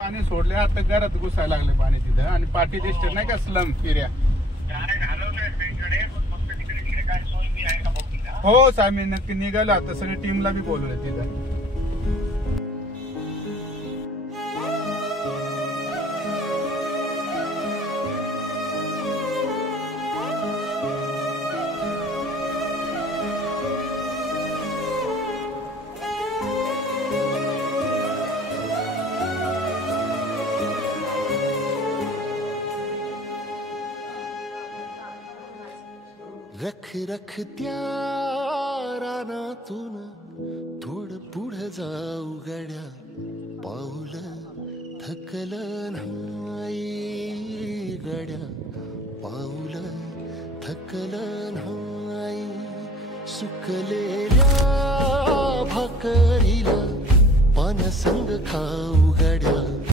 पाणी सोडले आता घरात घुसायला लागले पाणी तिथं आणि पाठी दिसते नाही का स्लम एरिया. हो साहेब मी नक्की निघालो आता सगळी टीमला बी बोलवलं तिथं. रख रख त्या रानातून थोडं पुढं जाऊ गड्या, पाऊल थकलं नाही गड्या, पाऊल थकलं नाही. सुकलेल्या भाकरीला पानसंग खाऊ गड्या,